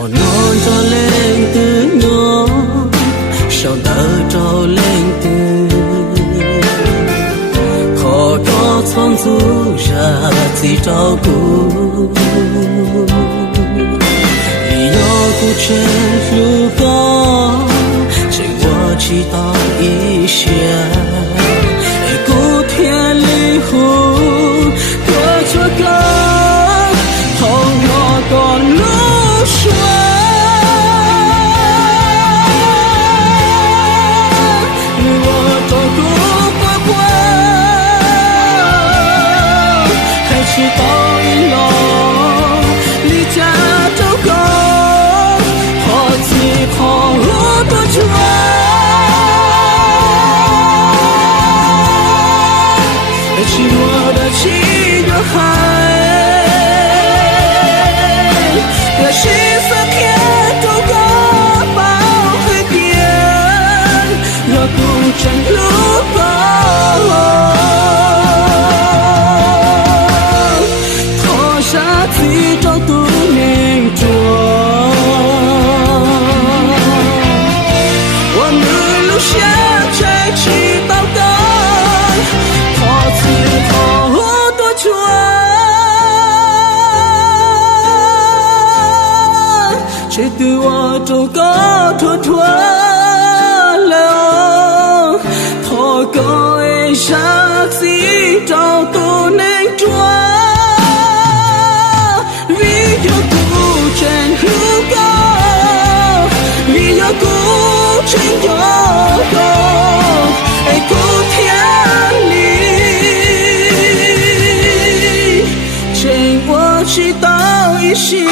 một non cho lên từ nhỏ sau đỡ cho lên từ khó cho son du ra chỉ cho cũ yo cu trên lu có chỉ qua chỉ ta ý xia cu thiên lý hu qua cho con hồng ngọ còn lúc xưa我走过过过还是到一路离家走过好几好多转是我的情有海可是色天走过包黑边要不真路过脱下自找都能做我们路下才知道的脱自脱多转谁对我走高脱脱có ai sát gì trong tôi nên chúa vì cho cô trên hữu cao vì cho cô trên gió cao ai cô thiên lý trên 我知道一些